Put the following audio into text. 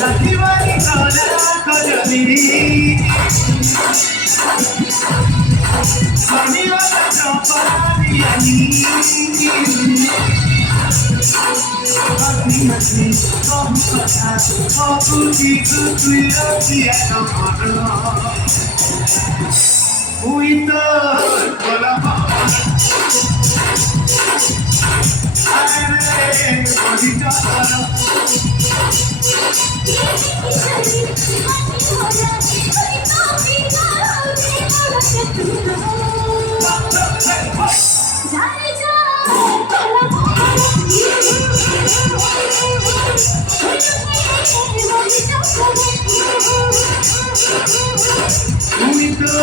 Rajiwari kala kajani, Maniwala chapani ani. Hati hati, kamu kata, aku itu tuya tiada mana. Uita kolama, ayre bodita kala. Uito,